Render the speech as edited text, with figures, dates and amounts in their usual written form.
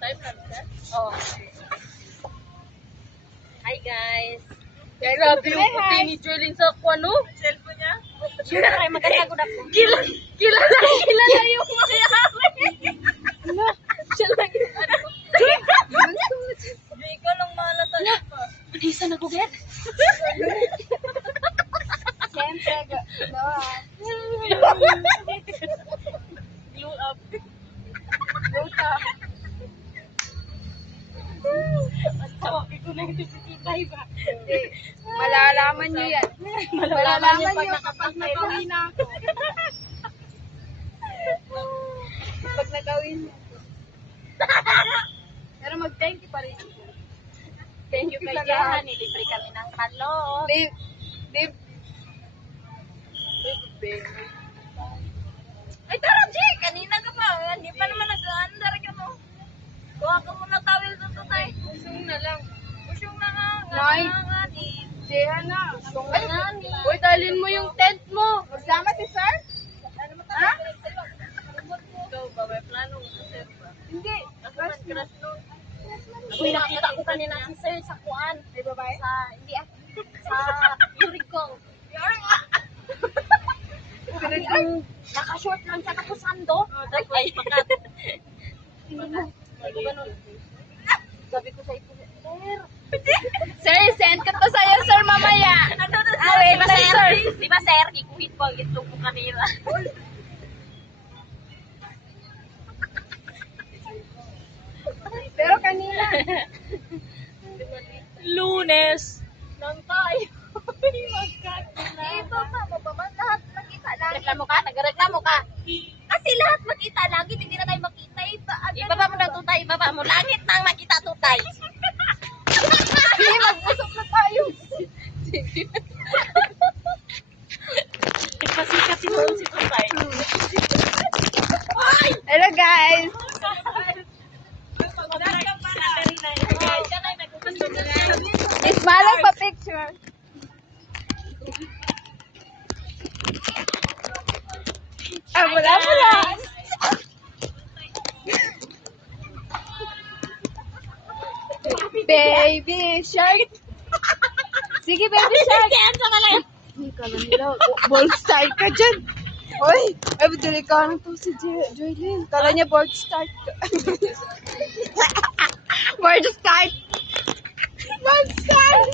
Time lang, sir? Oh. Hi guys. Grabe yung puti ni Joylyn sa ano? Cellphone niya? Siyempre, maganda ko na po. Kilala yung mayari. Ano? Siya lang yung ano. Ikaw lang mahalata niya pa. Manisan ako, get. Siyempre, no. Glue up. Luta. Sabi ko na yung tititay ba? Malalaman niyo yan. Malalaman niyo niyo kapag nakauwi na ako. Pag nagawin mo. Pero mag-thank you pa rin. Thank you kay Jehan. Nilibre kami ng kalot. Babe. Ay, tara, Jay! Kanina ka pa. Hindi pa naman nag-aandar ka mo. Kuha ka muna tawil doon, tay. Pusyong na lang. Pusyong na nga. Nay. Nga ni. Jehan na. Ay, nga ni. Uy, dalhin mo yung tent mo. Magsama si sir? Ha? Ikaw ba? May plano mo sa sir ba? Hindi. Crush nun. Uy, nakita ko kanina si sir sa kuan. May babae? Sa, hindi ah. Sa Yuriko. Naka-short lang siya tapos sando. Tapos pakat. Sabi ko sa ito, sir, send ka to sa'yo, sir, mamaya. Wait, Di ba, sir? Di ba, sir? Ikuhit ko ang itlog ko kanina. Pero kanina. Lunes. Nang tayo. Ito pa, mabaman lahat makita lang. Reklamo ka? Nagreklamo ka? Kasi lahat makita langit, hindi na tayo makita. Ibaba mo ng tutay, ibaba mo. Langit nang makita tutay. Sige, mag-usap na tayo. Kasi doon si tutay. Hello, guys. Ismalang pa picture. Ah, wala. Baby shark. Sige, baby shark. Hindi ka lang nila. Bold style ka dyan. Uy, ay, delikado to si Joylyn. Kala niya board start ka. Board start. Board start.